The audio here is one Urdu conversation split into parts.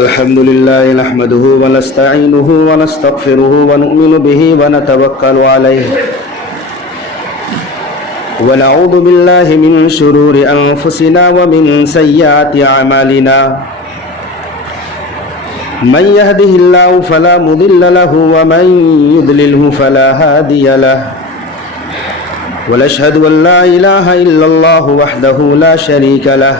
الحمد لله نحمده ونستعينه ونستغفره ونؤمن به ونتوكل عليه ونعوذ بالله من شرور أنفسنا ومن سيئات أعمالنا من يهده الله فلا مضل له ومن يضلله فلا هادي له ونشهد أن لا إله إلا الله وحده لا شريك له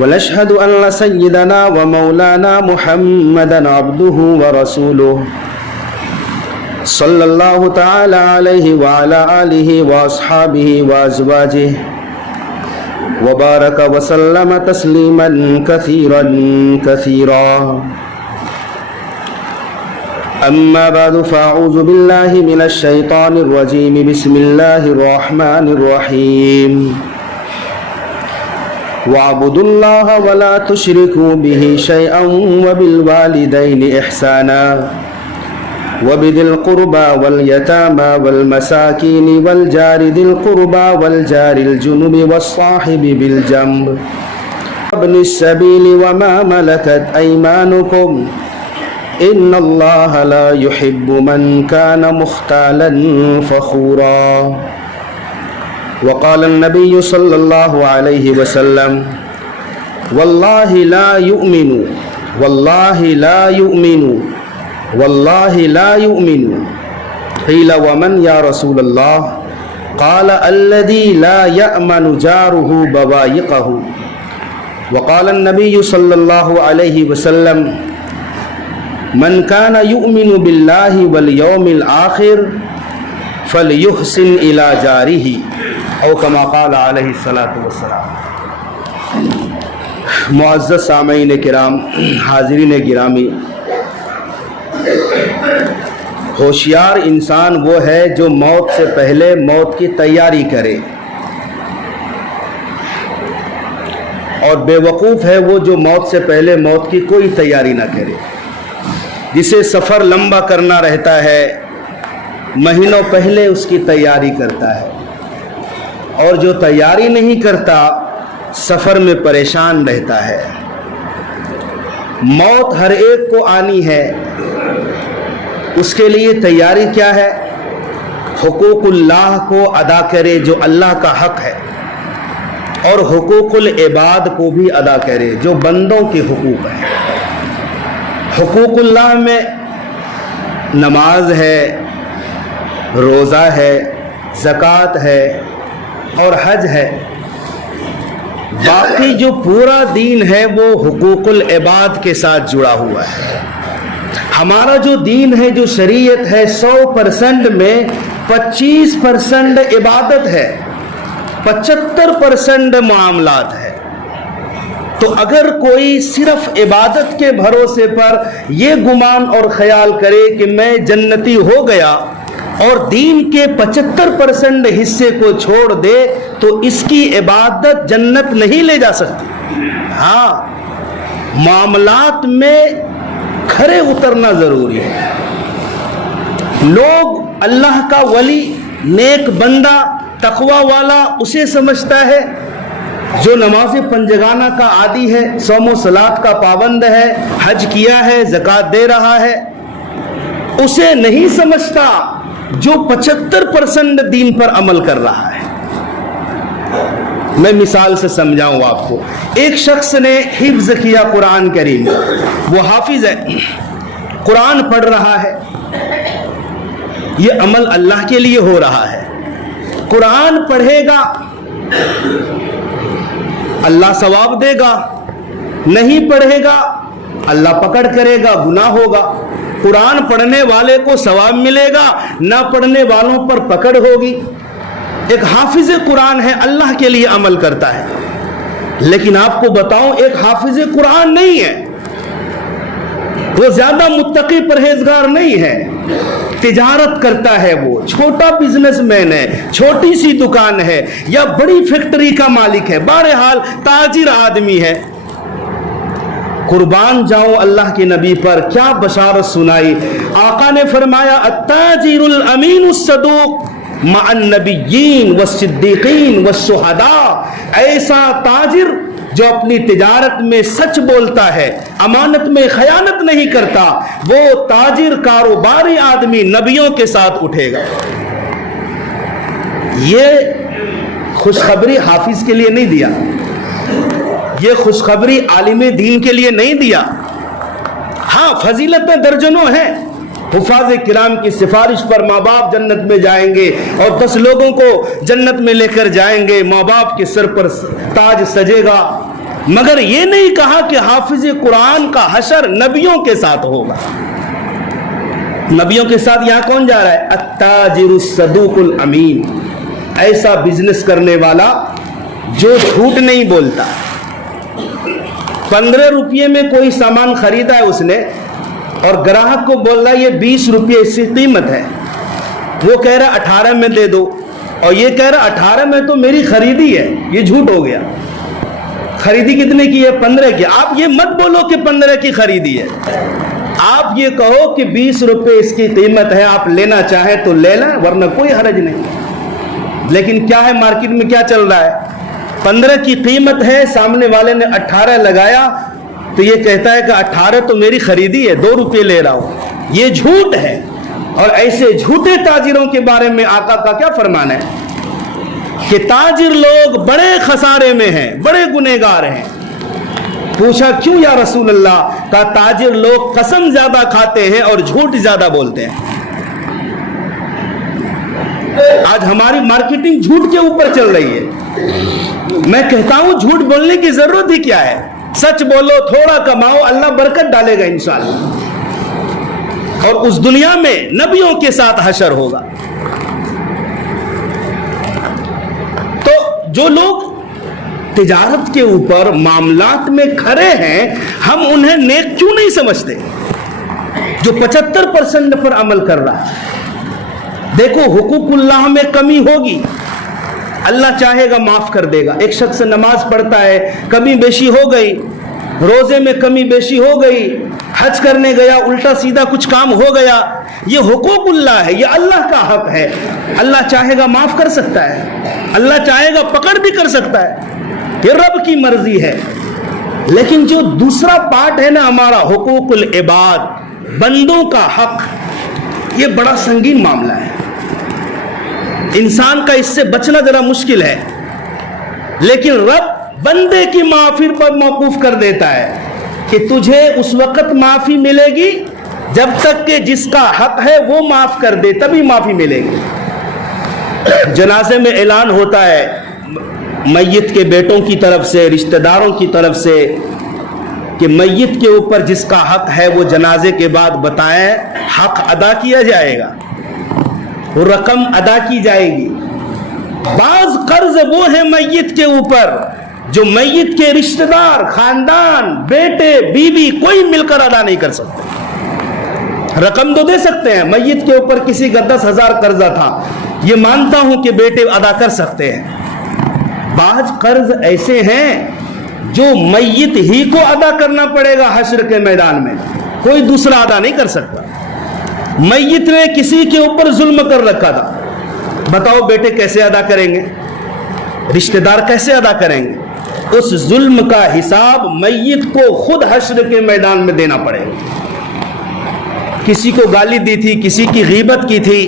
ونشهد أن سيدنا ومولانا محمدا عبده ورسوله صلى الله تعالى عليه وعلى آله وأصحابه وأزواجه وبارك وسلم تسليما كثيرا كثيرا أما بعد فأعوذ بالله من الشيطان الرجيم بسم الله الرحمن الرحيم واعبدوا الله ولا تشركوا به شيئا وبالوالدين إحسانا وبذي القربى واليتامى والمساكين والجار ذي القربى والجار الجنب والصاحب بالجنب وابن السبيل وما ملكت أيمانكم إن الله لا يحب من كان مختالا فخورا وقال النبي صلى الله عليه وسلم والله لا يؤمن والله لا يؤمن والله لا يؤمن قيل ومن يا رسول الله قال الذي لا يأمن جاره بوائقه وقال النبي صلى الله عليه وسلم من كان يؤمن بالله واليوم الآخر فليحسن إلى جاره او کما قال علیہ الصلاۃ والسلام۔ معزز سامعین کرام، حاضرین گرامی، ہوشیار انسان وہ ہے جو موت سے پہلے موت کی تیاری کرے، اور بے وقوف ہے وہ جو موت سے پہلے موت کی کوئی تیاری نہ کرے، جسے سفر لمبا کرنا رہتا ہے مہینوں پہلے اس کی تیاری کرتا ہے، اور جو تیاری نہیں کرتا سفر میں پریشان رہتا ہے۔ موت ہر ایک کو آنی ہے، اس کے لیے تیاری کیا ہے؟ حقوق اللہ کو ادا کرے جو اللہ کا حق ہے، اور حقوق العباد کو بھی ادا کرے جو بندوں کے حقوق ہیں۔ حقوق اللہ میں نماز ہے، روزہ ہے، زکوٰۃ ہے اور حج ہے۔ باقی جو پورا دین ہے وہ حقوق العباد کے ساتھ جڑا ہوا ہے۔ ہمارا جو دین ہے، جو شریعت ہے، 100% میں 25% عبادت ہے، 75% معاملات ہے۔ تو اگر کوئی صرف عبادت کے بھروسے پر یہ گمان اور خیال کرے کہ میں جنتی ہو گیا اور دین کے 75% حصے کو چھوڑ دے تو اس کی عبادت جنت نہیں لے جا سکتی۔ ہاں، معاملات میں کھرے اترنا ضروری ہے۔ لوگ اللہ کا ولی، نیک بندہ، تقوی والا اسے سمجھتا ہے جو نماز پنجگانہ کا عادی ہے، صوم و صلات کا پابند ہے، حج کیا ہے، زکوٰۃ دے رہا ہے۔ اسے نہیں سمجھتا جو 75% دین پر عمل کر رہا ہے۔ میں مثال سے سمجھاؤں آپ کو۔ ایک شخص نے حفظ کیا قرآن کریم، وہ حافظ ہے، قرآن پڑھ رہا ہے، یہ عمل اللہ کے لیے ہو رہا ہے۔ قرآن پڑھے گا اللہ ثواب دے گا، نہیں پڑھے گا اللہ پکڑ کرے گا، گناہ ہوگا۔ قرآن پڑھنے والے کو ثواب ملے گا، نہ پڑھنے والوں پر پکڑ ہوگی۔ ایک حافظ قرآن ہے، اللہ کے لیے عمل کرتا ہے، لیکن آپ کو بتاؤں ایک حافظ قرآن نہیں ہے، وہ زیادہ متقی پرہیزگار نہیں ہے، تجارت کرتا ہے، وہ چھوٹا بزنس مین ہے، چھوٹی سی دکان ہے یا بڑی فیکٹری کا مالک ہے، بہرحال تاجر آدمی ہے۔ قربان جاؤ اللہ کے نبی پر، کیا بشارت سنائی۔ آقا نے فرمایا التاجر الامین الصدوق مع النبیین والصدیقین والشہداء، ایسا تاجر جو اپنی تجارت میں سچ بولتا ہے، امانت میں خیانت نہیں کرتا، وہ تاجر کاروباری آدمی نبیوں کے ساتھ اٹھے گا۔ یہ خوشخبری حافظ کے لیے نہیں دیا، یہ خوشخبری عالم دین کے لیے نہیں دیا۔ ہاں فضیلتیں درجنوں ہیں، حفاظ کرام کی سفارش پر ماں باپ جنت میں جائیں گے اور 10 لوگوں کو جنت میں لے کر جائیں گے، ماں باپ کے سر پر تاج سجے گا، مگر یہ نہیں کہا کہ حافظ قرآن کا حشر نبیوں کے ساتھ ہوگا۔ نبیوں کے ساتھ یہاں کون جا رہا ہے؟ التاجر الصدوق الامین، ایسا بزنس کرنے والا جو جھوٹ نہیں بولتا۔ 15 روپے میں کوئی سامان خریدا ہے اس نے اور گراہک کو بول رہا ہے یہ 20 روپے اس کی قیمت ہے، وہ کہہ رہا 18 میں دے دو، اور یہ کہہ رہا 18 میں تو میری خریدی ہے، یہ جھوٹ ہو گیا۔ خریدی کتنے کی ہے؟ 15 کی۔ آپ یہ مت بولو کہ 15 کی خریدی ہے، آپ یہ کہو کہ 20 روپے اس کی قیمت ہے، آپ لینا چاہیں تو لے لیں ورنہ کوئی حرج نہیں۔ لیکن کیا ہے مارکیٹ میں کیا چل رہا ہے؟ 15 کی قیمت ہے، سامنے والے نے 18 لگایا تو یہ کہتا ہے کہ 18 تو میری خریدی ہے، 2 روپے لے رہا ہوں۔ یہ جھوٹ ہے، اور ایسے جھوٹے تاجروں کے بارے میں آقا کا کیا فرمان ہے کہ تاجر لوگ بڑے خسارے میں ہیں، بڑے گنہگار ہیں۔ پوچھا کیوں یا رسول اللہ؟ کہا تاجر لوگ قسم زیادہ کھاتے ہیں اور جھوٹ زیادہ بولتے ہیں۔ آج ہماری مارکیٹنگ جھوٹ کے اوپر چل رہی ہے۔ میں کہتا ہوں جھوٹ بولنے کی ضرورت ہی کیا ہے؟ سچ بولو، تھوڑا کماؤ، اللہ برکت ڈالے گا انشاءاللہ، اور اس دنیا میں نبیوں کے ساتھ حشر ہوگا۔ تو جو لوگ تجارت کے اوپر معاملات میں کھڑے ہیں، ہم انہیں نیک کیوں نہیں سمجھتے؟ جو 75% پر عمل کر رہا ہے۔ دیکھو حقوق اللہ میں کمی ہوگی، اللہ چاہے گا معاف کر دے گا۔ ایک شخص نماز پڑھتا ہے، کمی بیشی ہو گئی، روزے میں کمی بیشی ہو گئی، حج کرنے گیا الٹا سیدھا کچھ کام ہو گیا، یہ حقوق اللہ ہے، یہ اللہ کا حق ہے۔ اللہ چاہے گا معاف کر سکتا ہے، اللہ چاہے گا پکڑ بھی کر سکتا ہے، یہ رب کی مرضی ہے۔ لیکن جو دوسرا پارٹ ہے نا ہمارا حقوق العباد، بندوں کا حق، یہ بڑا سنگین معاملہ ہے۔ انسان کا اس سے بچنا ذرا مشکل ہے، لیکن رب بندے کی معافی پر موقوف کر دیتا ہے کہ تجھے اس وقت معافی ملے گی جب تک کہ جس کا حق ہے وہ معاف کر دے، تبھی معافی ملے گی۔ جنازے میں اعلان ہوتا ہے میت کے بیٹوں کی طرف سے، رشتہ داروں کی طرف سے، کہ میت کے اوپر جس کا حق ہے وہ جنازے کے بعد بتائیں، حق ادا کیا جائے گا، وہ رقم ادا کی جائے گی۔ بعض قرض وہ ہیں میت کے اوپر جو میت کے رشتہ دار، خاندان، بیٹے، بیوی کوئی مل کر ادا نہیں کر سکتے۔ رقم تو دے سکتے ہیں، میت کے اوپر کسی کا 10,000 قرضہ تھا، یہ مانتا ہوں کہ بیٹے ادا کر سکتے ہیں۔ بعض قرض ایسے ہیں جو میت ہی کو ادا کرنا پڑے گا حشر کے میدان میں، کوئی دوسرا ادا نہیں کر سکتا۔ میت نے کسی کے اوپر ظلم کر رکھا تھا، بتاؤ بیٹے کیسے ادا کریں گے، رشتہ دار کیسے ادا کریں گے؟ اس ظلم کا حساب میت کو خود حشر کے میدان میں دینا پڑے گا۔ کسی کو گالی دی تھی، کسی کی غیبت کی تھی،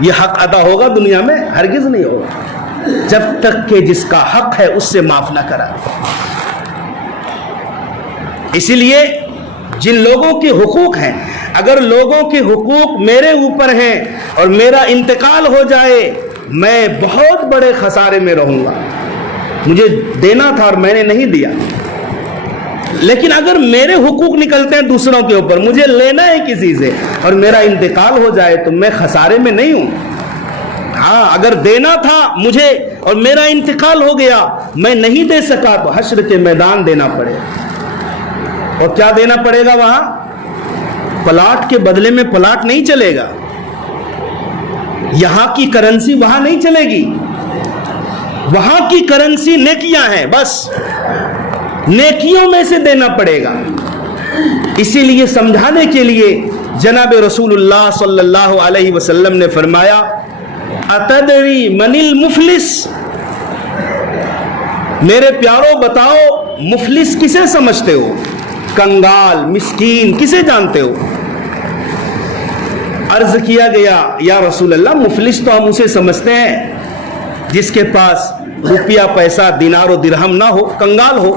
یہ حق ادا ہوگا دنیا میں؟ ہرگز نہیں ہوگا جب تک کہ جس کا حق ہے اس سے معاف نہ کرا۔ اسی لیے جن لوگوں کے حقوق ہیں، اگر لوگوں کے حقوق میرے اوپر ہیں اور میرا انتقال ہو جائے، میں بہت بڑے خسارے میں رہوں گا۔ مجھے دینا تھا اور میں نے نہیں دیا، لیکن اگر میرے حقوق نکلتے ہیں دوسروں کے اوپر، مجھے لینا ہے کسی سے اور میرا انتقال ہو جائے تو میں خسارے میں نہیں ہوں۔ ہاں اگر دینا تھا مجھے اور میرا انتقال ہو گیا، میں نہیں دے سکا تو حشر کے میدان دینا پڑے۔ اور کیا دینا پڑے گا وہاں؟ پلاٹ کے بدلے میں پلاٹ نہیں چلے گا، یہاں کی کرنسی وہاں نہیں چلے گی، وہاں کی کرنسی نیکیاں ہیں، بس نیکیوں میں سے دینا پڑے گا۔ اسی لیے سمجھانے کے لیے جناب رسول اللہ صلی اللہ علیہ وسلم نے فرمایا اتدری من المفلس، میرے پیاروں بتاؤ مفلس کسے سمجھتے ہو؟ کنگال مسکین کسے جانتے ہو؟ عرض کیا گیا یا رسول اللہ مفلس تو ہم اسے سمجھتے ہیں جس کے پاس روپیہ پیسہ دینار و درہم نہ ہو، کنگال ہو۔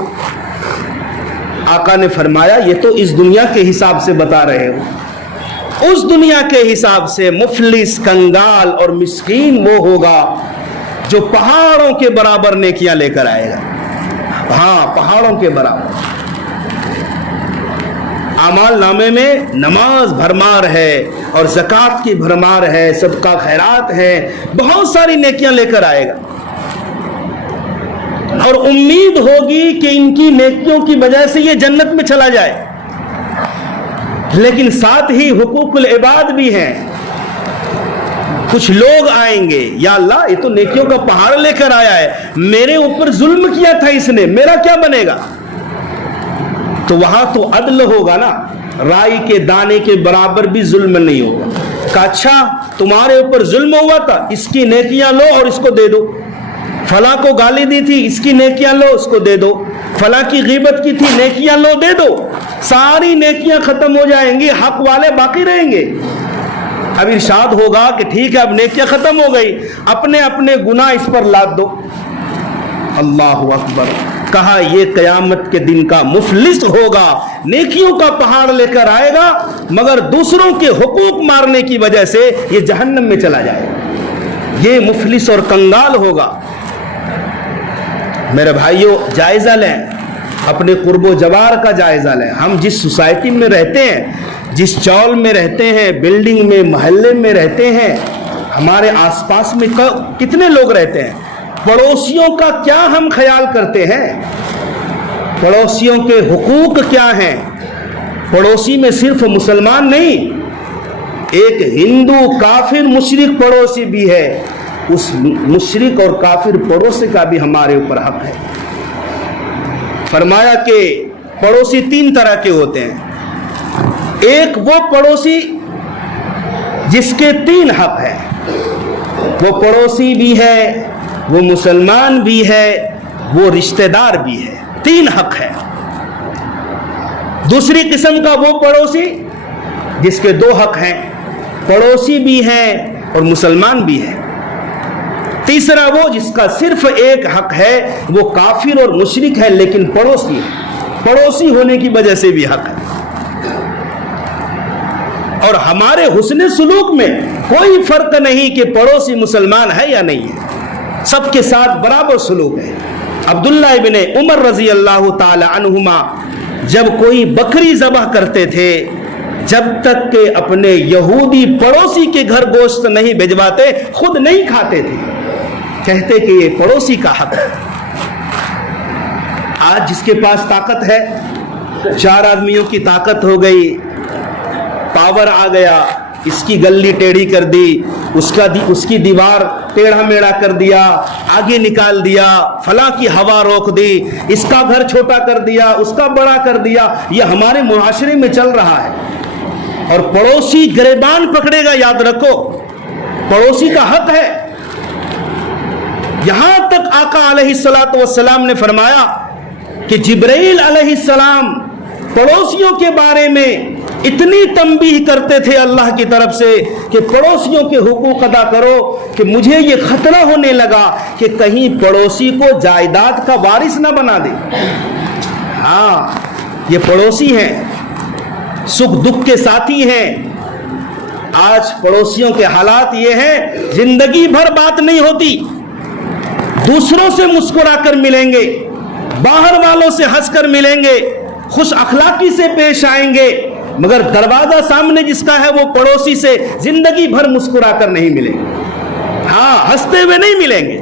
آقا نے فرمایا یہ تو اس دنیا کے حساب سے بتا رہے ہو، اس دنیا کے حساب سے مفلس کنگال اور مسکین وہ ہوگا جو پہاڑوں کے برابر نیکیاں لے کر آئے گا۔ ہاں پہاڑوں کے برابر اعمال نامے میں نماز بھرمار ہے اور زکوٰۃ کی بھرمار ہے، صدقہ خیرات ہے، بہت ساری نیکیاں لے کر آئے گا، اور امید ہوگی کہ ان کی نیکیوں کی وجہ سے یہ جنت میں چلا جائے۔ لیکن ساتھ ہی حقوق العباد بھی ہیں۔ کچھ لوگ آئیں گے یا اللہ یہ تو نیکیوں کا پہاڑ لے کر آیا ہے، میرے اوپر ظلم کیا تھا اس نے، میرا کیا بنے گا؟ تو وہاں تو عدل ہوگا نا، رائی کے دانے کے برابر بھی ظلم نہیں ہوگا کہ اچھا تمہارے اوپر ظلم ہوا تھا، اس کی نیکیاں لو اور اس کو دے دو، فلاں کو گالی دی تھی اس کی نیکیاں لو اس کو دے دو، فلاں کی غیبت کی تھی نیکیاں لو دے دو، ساری نیکیاں ختم ہو جائیں گی، حق والے باقی رہیں گے۔ اب ارشاد ہوگا کہ ٹھیک ہے اب نیکیاں ختم ہو گئی، اپنے اپنے گناہ اس پر لاد دو۔ اللہ اکبر، کہا یہ قیامت کے دن کا مفلس ہوگا، نیکیوں کا پہاڑ لے کر آئے گا مگر دوسروں کے حقوق مارنے کی وجہ سے یہ جہنم میں چلا جائے گا، یہ مفلس اور کنگال ہوگا۔ میرے بھائیوں جائزہ لیں، اپنے قرب و جوار کا جائزہ لیں۔ ہم جس سوسائٹی میں رہتے ہیں، جس چول میں رہتے ہیں، بلڈنگ میں، محلے میں رہتے ہیں، ہمارے آس پاس میں کتنے لوگ رہتے ہیں، پڑوسیوں کا کیا ہم خیال کرتے ہیں؟ پڑوسیوں کے حقوق کیا ہیں؟ پڑوسی میں صرف مسلمان نہیں، ایک ہندو کافر مشرک پڑوسی بھی ہے، اس مشرک اور کافر پڑوسی کا بھی ہمارے اوپر حق ہے۔ فرمایا کہ پڑوسی تین طرح کے ہوتے ہیں، ایک وہ پڑوسی جس کے تین حق ہیں، وہ پڑوسی بھی ہے، وہ مسلمان بھی ہے، وہ رشتہ دار بھی ہے، تین حق ہے۔ دوسری قسم کا وہ پڑوسی جس کے دو حق ہیں، پڑوسی بھی ہے اور مسلمان بھی ہے۔ تیسرا وہ جس کا صرف ایک حق ہے، وہ کافر اور مشرک ہے لیکن پڑوسی ہے، پڑوسی ہونے کی وجہ سے بھی حق ہے۔ اور ہمارے حسن سلوک میں کوئی فرق نہیں کہ پڑوسی مسلمان ہے یا نہیں ہے، سب کے ساتھ برابر سلوک ہے۔ عبداللہ ابن عمر رضی اللہ تعالی عنہما جب کوئی بکری ذبح کرتے تھے، جب تک کہ اپنے یہودی پڑوسی کے گھر گوشت نہیں بھجواتے خود نہیں کھاتے تھے، کہتے کہ یہ پڑوسی کا حق ہے۔ آج جس کے پاس طاقت ہے، چار آدمیوں کی طاقت ہو گئی، پاور آ گیا، اس کی گلی ٹیڑھی کر دی، اس کی دیوار ٹیڑھا میڑھا کر دیا، آگے نکال دیا، فلاں کی ہوا روک دی، اس کا گھر چھوٹا کر دیا، اس کا بڑا کر دیا، یہ ہمارے معاشرے میں چل رہا ہے۔ اور پڑوسی گریبان پکڑے گا، یاد رکھو پڑوسی کا حق ہے۔ یہاں تک آقا علیہ السلام نے فرمایا کہ جبرائیل علیہ السلام پڑوسیوں کے بارے میں اتنی تنبیہ کرتے تھے اللہ کی طرف سے کہ پڑوسیوں کے حقوق ادا کرو، کہ مجھے یہ خطرہ ہونے لگا کہ کہیں پڑوسی کو جائیداد کا وارث نہ بنا دے۔ ہاں یہ پڑوسی ہیں، سکھ دکھ کے ساتھی ہیں۔ آج پڑوسیوں کے حالات یہ ہیں، زندگی بھر بات نہیں ہوتی، دوسروں سے مسکرا کر ملیں گے، باہر والوں سے ہنس کر ملیں گے، خوش اخلاقی سے پیش آئیں گے، مگر دروازہ سامنے جس کا ہے وہ پڑوسی سے زندگی بھر مسکرا کر نہیں ملیں گے، ہاں ہنستے ہوئے نہیں ملیں گے،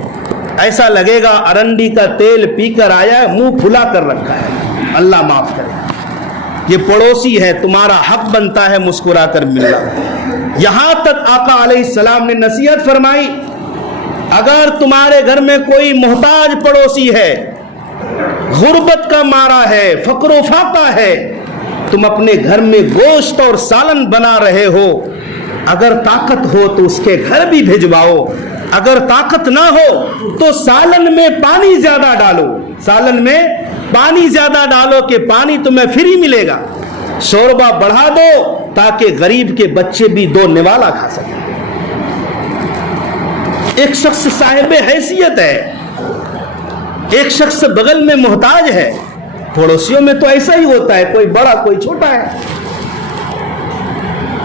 ایسا لگے گا ارنڈی کا تیل پی کر آیا ہے، منہ پھلا کر رکھا ہے۔ اللہ معاف کرے، یہ پڑوسی ہے، تمہارا حق بنتا ہے مسکرا کر ملنا۔ یہاں تک آقا علیہ السلام نے نصیحت فرمائی، اگر تمہارے گھر میں کوئی محتاج پڑوسی ہے، غربت کا مارا ہے، فقر و فاقہ ہے، تم اپنے گھر میں گوشت اور سالن بنا رہے ہو، اگر طاقت ہو تو اس کے گھر بھی بھجواؤ، اگر طاقت نہ ہو تو سالن میں پانی زیادہ ڈالو، سالن میں پانی زیادہ ڈالو کہ پانی تمہیں فری ملے گا، شوربہ بڑھا دو تاکہ غریب کے بچے بھی دو نوالا کھا سکیں۔ ایک شخص صاحب حیثیت ہے، ایک شخص بغل میں محتاج ہے، پڑوسیوں میں تو ایسا ہی ہوتا ہے، کوئی بڑا کوئی چھوٹا ہے۔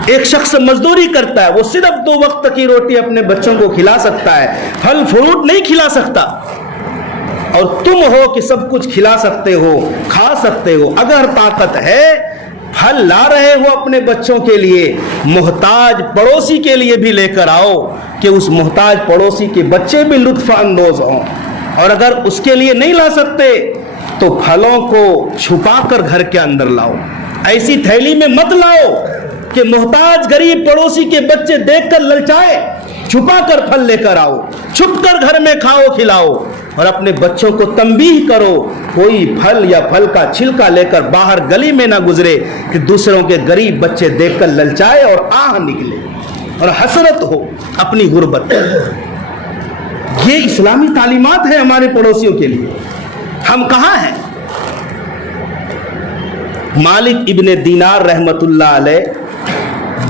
ایک شخص مزدوری کرتا ہے، وہ صرف 2 وقت کی روٹی اپنے بچوں کو کھلا سکتا ہے، پھل فروٹ نہیں کھلا سکتا، اور تم ہو کہ سب کچھ کھلا سکتے ہو، کھا سکتے ہو۔ اگر طاقت ہے پھل لا رہے ہو اپنے بچوں کے لیے، محتاج پڑوسی کے لیے بھی لے کر آؤ کہ اس محتاج پڑوسی کے بچے بھی لطف اندوز ہوں۔ اور اگر اس کے لیے نہیں لا سکتے تو پھلوں کو چھپا کر گھر کے اندر لاؤ، ایسی تھیلی میں مت لاؤ کہ محتاج غریب پڑوسی کے بچے دیکھ کر للچائے، چھپا کر پھل لے کر آؤ، چھپ کر گھر میں کھاؤ کھلاؤ، اور اپنے بچوں کو تنبیہ کرو کوئی پھل یا پھل کا چھلکا لے کر باہر گلی میں نہ گزرے کہ دوسروں کے غریب بچے دیکھ کر للچائے اور آہ نکلے اور حسرت ہو اپنی غربت۔ یہ اسلامی تعلیمات ہیں ہمارے پڑوسیوں کے لیے۔ ہم کہاں ہیں؟ مالک ابن دینار رحمت اللہ علیہ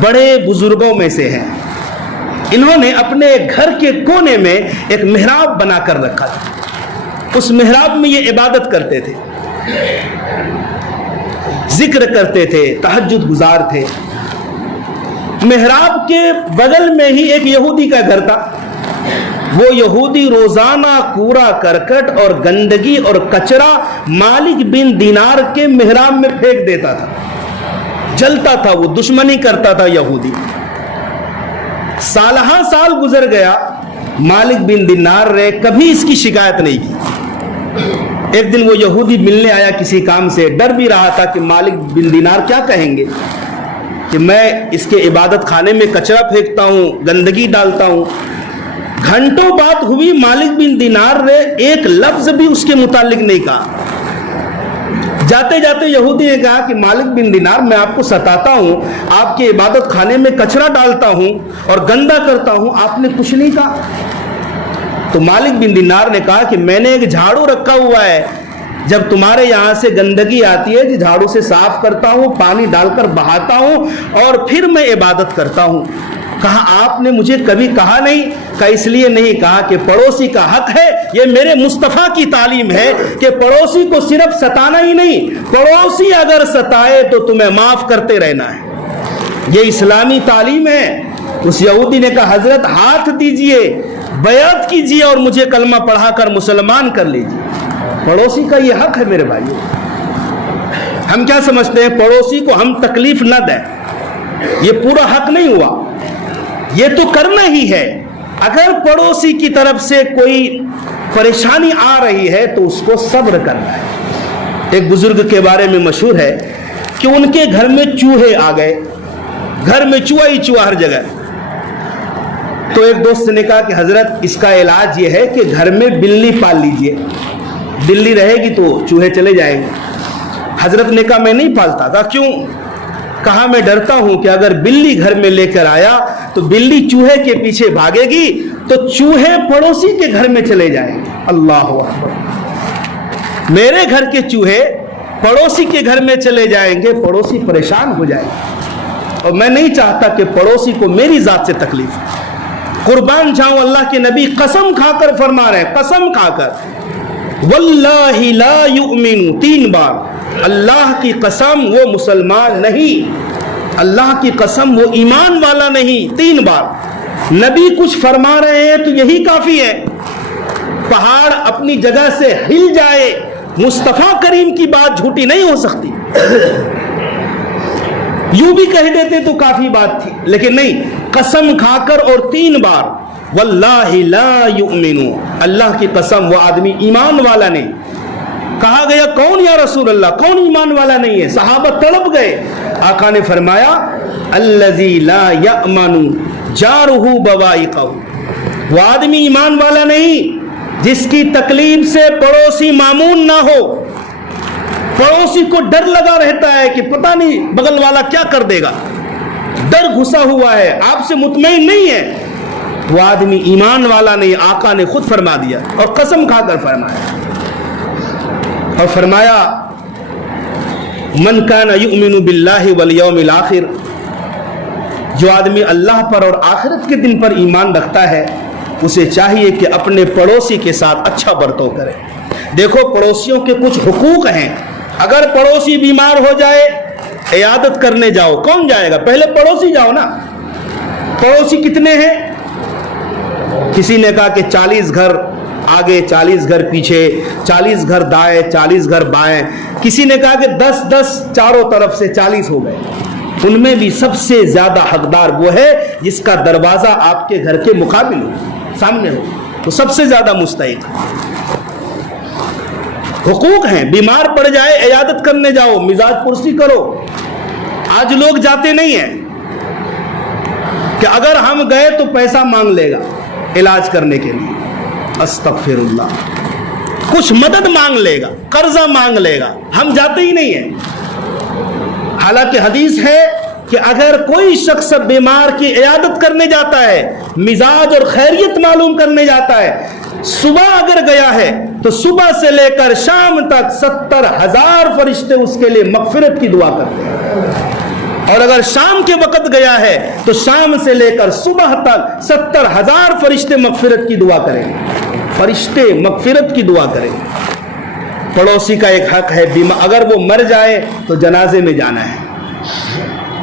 بڑے بزرگوں میں سے ہیں۔ انہوں نے اپنے گھر کے کونے میں ایک محراب بنا کر رکھا تھا، اس محراب میں یہ عبادت کرتے تھے، ذکر کرتے تھے، تہجد گزار تھے۔ محراب کے بغل میں ہی ایک یہودی کا گھر تھا، وہ یہودی روزانہ کوڑا کرکٹ اور گندگی اور کچرا مالک بن دینار کے محراب میں پھینک دیتا تھا، جلتا تھا، وہ دشمنی کرتا تھا یہودی۔ سالہ سال گزر گیا، مالک بن دینار نے کبھی اس کی شکایت نہیں کی۔ ایک دن وہ یہودی ملنے آیا کسی کام سے، ڈر بھی رہا تھا کہ مالک بن دینار کیا کہیں گے کہ میں اس کے عبادت خانے میں کچرا پھینکتا ہوں، گندگی ڈالتا ہوں۔ گھنٹوں بات ہوئی، مالک بن دینار نے ایک لفظ بھی اس کے متعلق نہیں کہا۔ جاتے جاتے یہودی نے کہا کہ مالک بن دینار، میں آپ کو ستاتا ہوں، آپ کے عبادت خانے میں کچرا ڈالتا ہوں اور گندا کرتا ہوں، آپ نے کچھ نہیں کہا۔ تو مالک بن دینار نے کہا کہ میں نے ایک جھاڑو رکھا ہوا ہے، جب تمہارے یہاں سے گندگی آتی ہے جو جھاڑو سے صاف کرتا ہوں، پانی ڈال کر بہاتا ہوں اور پھر میں عبادت کرتا ہوں۔ کہا آپ نے مجھے کبھی کہا نہیں؟ کہ اس لیے نہیں کہا کہ پڑوسی کا حق ہے، یہ میرے مصطفیٰ کی تعلیم ہے کہ پڑوسی کو صرف ستانا ہی نہیں، پڑوسی اگر ستائے تو تمہیں معاف کرتے رہنا ہے، یہ اسلامی تعلیم ہے۔ اس یہودی نے کہا حضرت ہاتھ دیجئے، بیعت کیجئے اور مجھے کلمہ پڑھا کر مسلمان کر لیجئے۔ پڑوسی کا یہ حق ہے میرے بھائیو۔ ہم کیا سمجھتے ہیں پڑوسی کو ہم تکلیف نہ دیں، یہ پورا حق نہیں ہوا، یہ تو کرنا ہی ہے۔ اگر پڑوسی کی طرف سے کوئی پریشانی آ رہی ہے تو اس کو صبر کرنا ہے۔ ایک بزرگ کے بارے میں مشہور ہے کہ ان کے گھر میں چوہے آ گئے، گھر میں چوہا ہی چوہا ہر جگہ۔ تو ایک دوست نے کہا کہ حضرت اس کا علاج یہ ہے کہ گھر میں بلی پال لیجئے، بلی رہے گی تو چوہے چلے جائیں گے۔ حضرت نے کہا میں نہیں پالتا۔ کہا کیوں؟ کہا میں ڈرتا ہوں کہ اگر بلی گھر میں لے کر آیا تو بلی چوہے کے پیچھے بھاگے گی تو چوہے پڑوسی کے گھر میں چلے جائیں گے۔ اللہ اکبر، میرے گھر کے چوہے پڑوسی کے گھر میں چلے جائیں گے، پڑوسی پریشان ہو جائے گا، اور میں نہیں چاہتا کہ پڑوسی کو میری ذات سے تکلیف۔ قربان جاؤں اللہ کے نبی قسم کھا کر فرما رہے ہیں، قسم کھا کر، واللہ لا یؤمن، 3 بار اللہ کی قسم وہ مسلمان نہیں، اللہ کی قسم وہ ایمان والا نہیں، 3 بار نبی کچھ فرما رہے ہیں تو یہی کافی ہے۔ پہاڑ اپنی جگہ سے ہل جائے، مصطفیٰ کریم کی بات جھوٹی نہیں ہو سکتی۔ یوں بھی کہہ دیتے تو کافی بات تھی، لیکن نہیں، قسم کھا کر اور 3 بار واللہ لا یؤمن، اللہ کی قسم وہ آدمی ایمان والا نہیں۔ کہا گیا کون یا رسول اللہ، کون ایمان والا نہیں ہے؟ صحابہ تڑپ گئے۔ آقا نے فرمایا الذی لا یأمن جارہ بوائقہ، وہ آدمی ایمان والا نہیں جس کی تکلیف سے پڑوسی مامون نہ ہو، پڑوسی کو ڈر لگا رہتا ہے کہ پتہ نہیں بغل والا کیا کر دے گا، ڈر گھسا ہوا ہے، آپ سے مطمئن نہیں ہے۔ وہ آدمی ایمان والا نہیں. آقا نے خود فرما دیا اور قسم کھا کر فرمایا, اور فرمایا من کان یؤمن باللہ والیوم الآخر, جو آدمی اللہ پر اور آخرت کے دن پر ایمان رکھتا ہے اسے چاہیے کہ اپنے پڑوسی کے ساتھ اچھا برتاؤ کرے. دیکھو پڑوسیوں کے کچھ حقوق ہیں. اگر پڑوسی بیمار ہو جائے عیادت کرنے جاؤ, کون جائے گا؟ پہلے پڑوسی جاؤ نا. پڑوسی کتنے ہیں؟ کسی نے کہا کہ 40 گھر آگے 40 گھر پیچھے, 40 گھر دائیں 40 گھر بائیں. کسی نے کہا کہ 10 چاروں طرف سے 40 ہو گئے. ان میں بھی سب سے زیادہ حقدار وہ ہے جس کا دروازہ آپ کے گھر کے مقابل ہو, سامنے ہو, تو سب سے زیادہ مستحق. حقوق ہیں. بیمار پڑ جائے عیادت کرنے جاؤ, مزاج پرسی کرو. آج لوگ جاتے نہیں ہیں کہ اگر ہم گئے تو پیسہ مانگ لے گا علاج کرنے کے لیے. استغفر اللہ. کچھ مدد مانگ لے گا, قرضہ مانگ لے گا. ہم جاتے ہی نہیں ہیں. حالانکہ حدیث ہے کہ اگر کوئی شخص بیمار کی عیادت کرنے جاتا ہے, مزاج اور خیریت معلوم کرنے جاتا ہے, صبح اگر گیا ہے تو صبح سے لے کر شام تک 70,000 فرشتے اس کے لیے مغفرت کی دعا کرتے ہیں. اور اگر شام کے وقت گیا ہے تو شام سے لے کر صبح تک 70,000 فرشتے مغفرت کی دعا کریں. فرشتے مغفرت کی دعا کریں. پڑوسی کا ایک حق ہے, اگر وہ مر جائے تو جنازے میں جانا ہے.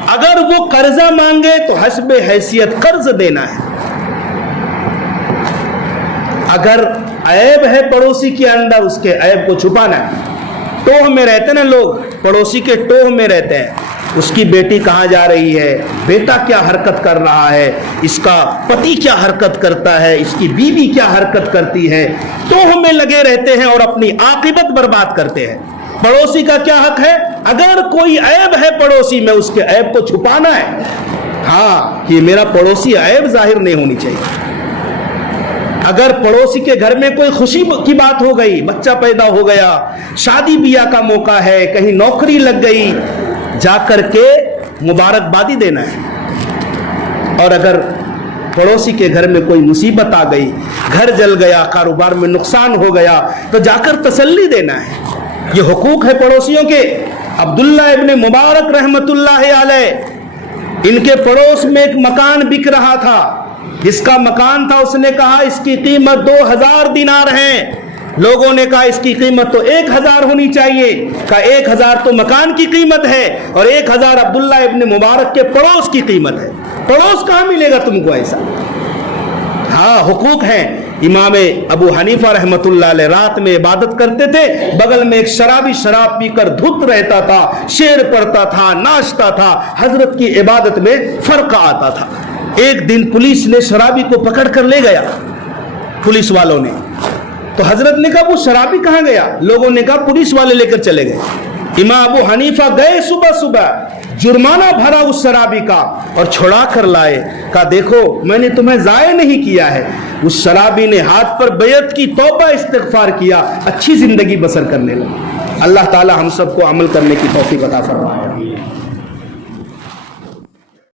اگر وہ قرضہ مانگے تو حسب حیثیت قرض دینا ہے. اگر عیب ہے پڑوسی کے اندر اس کے عیب کو چھپانا ہے. ٹوہ میں رہتے نا لوگ, پڑوسی کے ٹوہ میں رہتے ہیں. اس کی بیٹی کہاں جا رہی ہے, بیٹا کیا حرکت کر رہا ہے, اس کا پتی کیا حرکت کرتا ہے, اس کی بیوی کیا حرکت کرتی ہے. ٹوہ میں لگے رہتے ہیں اور اپنی عاقبت برباد کرتے ہیں. پڑوسی کا کیا حق ہے؟ اگر کوئی عیب ہے پڑوسی میں اس کے عیب کو چھپانا ہے. ہاں, کہ میرا پڑوسی عیب ظاہر نہیں ہونی چاہیے. اگر پڑوسی کے گھر میں کوئی خوشی کی بات ہو گئی, بچہ پیدا ہو گیا, شادی بیاہ کا موقع ہے, کہیں نوکری لگ گئی, جا کر کے مبارکبادی دینا ہے. اور اگر پڑوسی کے گھر میں کوئی مصیبت آ گئی, گھر جل گیا, کاروبار میں نقصان ہو گیا, تو جا کر تسلی دینا ہے. یہ حقوق ہے پڑوسیوں کے. عبداللہ ابن مبارک رحمت اللہ علیہ, ان کے پڑوس میں ایک مکان بک رہا تھا. جس کا مکان تھا اس نے کہا اس کی قیمت 2000 دینار ہے. لوگوں نے کہا اس کی قیمت تو 1000 ہونی چاہیے. کہا 1000 تو مکان کی قیمت ہے اور 1000 عبداللہ ابن مبارک کے پڑوس کی قیمت ہے. پڑوس کہاں ملے گا تم کو ایسا؟ ہاں, حقوق ہیں. امام ابو حنیفہ رحمت اللہ علیہ رات میں عبادت کرتے تھے, بغل میں ایک شرابی شراب پی کر دھت رہتا تھا, شعر پڑھتا تھا, ناچتا تھا. حضرت کی عبادت میں فرق آتا تھا. ایک دن پولیس نے شرابی کو پکڑ کر لے گیا, پولیس والوں نے. تو حضرت نے کہا وہ شرابی کہاں گیا؟ لوگوں نے کہا پولیس والے لے کر چلے گئے. امام ابو حنیفہ گئے, صبح صبح جرمانہ بھرا اس شرابی کا اور چھڑا کر لائے. کہا دیکھو میں نے تمہیں ضائع نہیں کیا ہے. اس شرابی نے ہاتھ پر بیعت کی, توبہ استغفار کیا, اچھی زندگی بسر کرنے لگا. اللہ تعالی ہم سب کو عمل کرنے کی توفیق عطا فرمائے.